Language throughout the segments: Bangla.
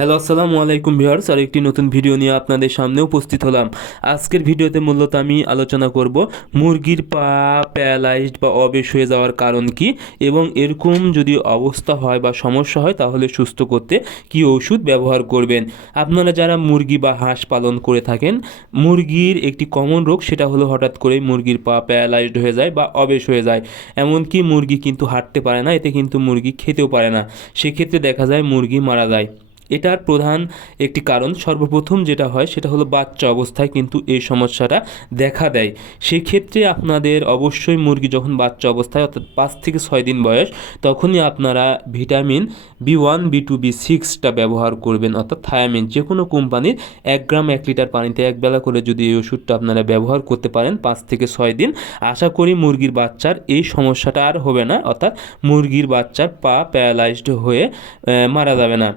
হ্যালো আসসালামু আলাইকুম ভিউয়ার্স, আর একটি নতুন ভিডিও নিয়ে আপনাদের সামনে উপস্থিত হলাম। আজকের ভিডিওতে মূলত আমি আলোচনা করব মুরগির পা প্যারালাইজড বা অবেশ হয়ে যাওয়ার কারণ কি, এবং এরকম যদি অবস্থা হয় বা সমস্যা হয় তাহলে সুস্থ করতে কি ওষুধ ব্যবহার করবেন। আপনারা যারা মুরগি বা হাঁস পালন করে থাকেন, মুরগির একটি কমন রোগ সেটা হলো হঠাৎ করেই মুরগির পা প্যারালাইজড হয়ে যায় বা অবেশ হয়ে যায়। এমনকি মুরগি কিন্তু হাঁটতে পারে না, এতে কিন্তু মুরগি খেতেও পারে না। সেক্ষেত্রে দেখা যায় মুরগি মারা যায়। এটার প্রধান একটি কারণ, সর্বপ্রথম যেটা হয় সেটা হলো বাচ্চা অবস্থায় কিন্তু এই সমস্যাটা দেখা দেয়। সেক্ষেত্রে আপনাদের অবশ্যই মুরগি যখন বাচ্চা অবস্থায় অর্থাৎ 5 থেকে 6 দিন বয়স, তখনই আপনারা ভিটামিন B1 B2 B6টা ব্যবহার করবেন, অর্থাৎ থায়ামিন। যে কোনো কোম্পানির 1 গ্রাম 1 লিটার পানিতে একবেলা করে যদি এই ওষুধটা আপনারা ব্যবহার করতে পারেন 5 থেকে 6 দিন, আশা করি মুরগির বাচ্চার এই সমস্যাটা আর হবে না, অর্থাৎ মুরগির বাচ্চার পা প্যারালাইজড হয়ে মারা যাবে না।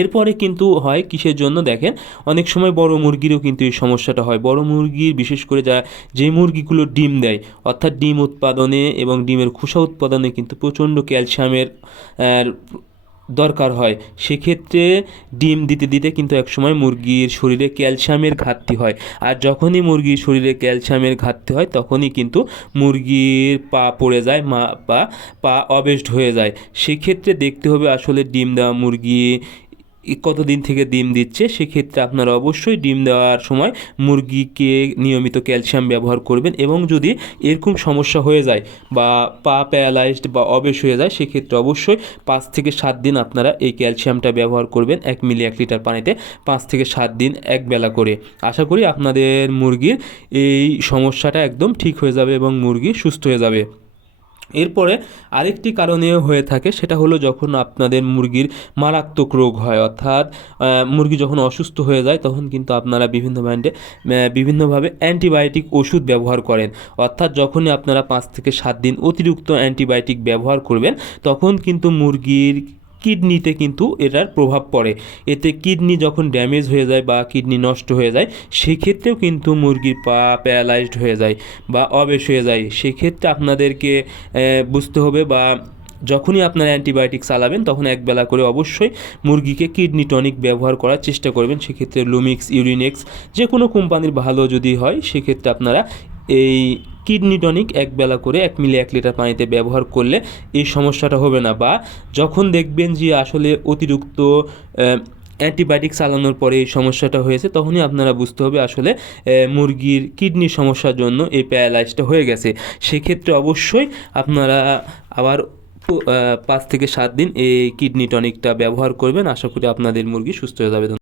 এরপরে কিন্তু হয় কিসের জন্য দেখেন, অনেক সময় বড় মুরগিরও কিন্তু এই সমস্যাটা হয়। বড় মুরগির বিশেষ করে যে মুরগিগুলো ডিম দেয়, অর্থাৎ ডিম উৎপাদনে এবং ডিমের খোসা উৎপাদনে কিন্তু প্রচণ্ড ক্যালসিয়ামের দরকার হয়। সেক্ষেত্রে ডিম দিতে দিতে কিন্তু একসময় মুরগির শরীরে ক্যালসিয়ামের ঘাটতি হয়। আর যখনই মুরগির শরীরে ক্যালসিয়ামের ঘাটতি হয় তখনই কিন্তু মুরগির পা পড়ে যায়, পা অবেস্ট হয়ে যায়। সেক্ষেত্রে দেখতে হবে আসলে ডিম দেওয়া মুরগি কতদিন থেকে ডিম দিচ্ছে। সেক্ষেত্রে আপনারা অবশ্যই ডিম দেওয়ার সময় মুরগিকে নিয়মিত ক্যালসিয়াম ব্যবহার করবেন, এবং যদি এরকম সমস্যা হয়ে যায় বা পা প্যারালাইজড বা অবেশ হয়ে যায়, সেক্ষেত্রে অবশ্যই 5 থেকে 7 দিন আপনারা এই ক্যালসিয়ামটা ব্যবহার করবেন 1 মিলি 1 লিটার পানিতে 5 থেকে 7 দিন একবেলা করে। আশা করি আপনাদের মুরগির এই সমস্যাটা একদম ঠিক হয়ে যাবে এবং মুরগি সুস্থ হয়ে যাবে। এরপরে আরেকটি কারণে হয়ে থাকে, সেটা হলো যখন আপনাদের মুরগির মারাত্মক রোগ হয়, অর্থাৎ মুরগি যখন অসুস্থ হয়ে যায় তখন কিন্তু আপনারা বিভিন্নভাবে অ্যান্টিবায়োটিক ওষুধ ব্যবহার করেন। অর্থাৎ যখনই আপনারা 5 থেকে 7 দিন অতিরিক্ত অ্যান্টিবায়োটিক ব্যবহার করবেন, তখন কিন্তু মুরগির কিডনিতে কিন্তু এটার প্রভাব পড়ে। এতে কিডনি যখন ড্যামেজ হয়ে যায় বা কিডনি নষ্ট হয়ে যায়, সেক্ষেত্রেও কিন্তু মুরগির পা প্যারালাইজড হয়ে যায় বা অবেশ হয়ে যায়। সেক্ষেত্রে আপনাদেরকে বুঝতে হবে, বা যখনই আপনারা অ্যান্টিবায়োটিক চালাবেন তখন একবেলা করে অবশ্যই মুরগিকে কিডনি টনিক ব্যবহার করার চেষ্টা করবেন। সেক্ষেত্রে লুমিক্স, ইউরিনেক্স যে কোনো কোম্পানির ভালো যদি হয়, সেক্ষেত্রে আপনারা এই কিডনি টনিক একবেলা করে 1 মিলি 1 লিটার পানিতে ব্যবহার করলে এই সমস্যাটা হবে না। বা যখন দেখবেন যে আসলে অতিরিক্ত অ্যান্টিবায়োটিক চালানোর পরে এই সমস্যাটা হয়েছে, তখনই আপনারা বুঝতে হবে আসলে মুরগির কিডনির সমস্যার জন্য এই প্যারালাইজটা হয়ে গেছে। সেক্ষেত্রে অবশ্যই আপনারা আবার 5 থেকে 7 দিন এই কিডনি টনিকটা ব্যবহার করবেন। আশা করি আপনাদের মুরগি সুস্থ হয়ে যাবে।